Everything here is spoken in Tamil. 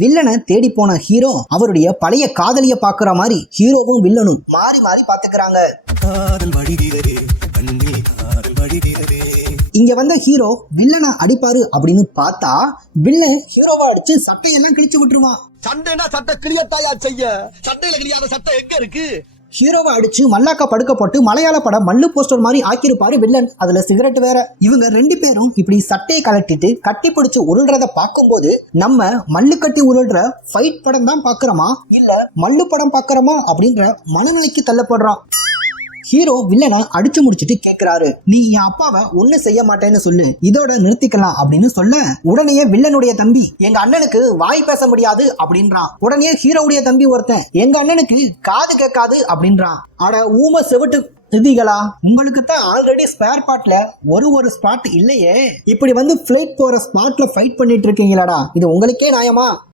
வில்லனை தேடி போன ஹீரோ அவருடைய பழைய காதலிய பாக்குற மாதிரி ஹீரோவும் வில்லனும் மாறி மாறி பாத்துக்கிறாங்க காதல் இங்க வந்த ஹீரோ வில்லனை அடிப்பாரு அப்படின்னு பார்த்தா வில்லன் ஹீரோவை அடிச்சு சட்டையெல்லாம் கிழிச்சு விட்டுருவான். சண்டைனா சட்டை கிளியத்தாயா செய்ய? சண்டையில கிளியாத சட்டை எங்க இருக்கு? ஹீரோவை அடிச்சு மல்லாக்கா படுக்க போட்டு மலையாள படம் மல்லு போஸ்டர் மாதிரி ஆக்கியிருப்பாரு வில்லன் அதுல சிகரெட் வேற. இவங்க ரெண்டு பேரும் இப்படி சட்டையை கலட்டிட்டு கட்டி பிடிச்சு உருள்றத பார்க்கும்போது நம்ம மல்லு கட்டி உருள்ற ஃபைட் படம் தான் பாக்குறோமா இல்ல மல்லு படம் பாக்குறோமா அப்படின்ற மனநிலைக்கு தள்ளப்படுறான். ஹீரோ வில்லனை அடிச்சு முடிச்சிட்டு கேட்கிறாரு நீ என் அப்பாவை ஒண்ணு செய்ய மாட்டேன்னு சொல்லு. இதோட நிறுத்திக்கலாம் அப்படின்னு சொல்ல உடனே வில்லனுடைய தம்பி எங்க அண்ணனுக்கு வாய் பேச முடியாது அப்படின்றான். உடனே ஹீரோவுடைய தம்பி ஒருத்தன் எங்க அண்ணனுக்கு காது கேட்காது அப்படின்றான். அட ஊம செவிட்டு நிதிகளா உங்களுக்கு தான் ஆல்ரெடி ஸ்பேர் பார்ட்ல ஒரு ஒரு ஸ்பாட் இல்லையே. இப்படி வந்து ஃபிளைட் போற ஸ்பாட்ல ஃபைட் பண்ணிட்டு இருக்கீங்களாடா. இது உங்களுக்கே நியாயமா?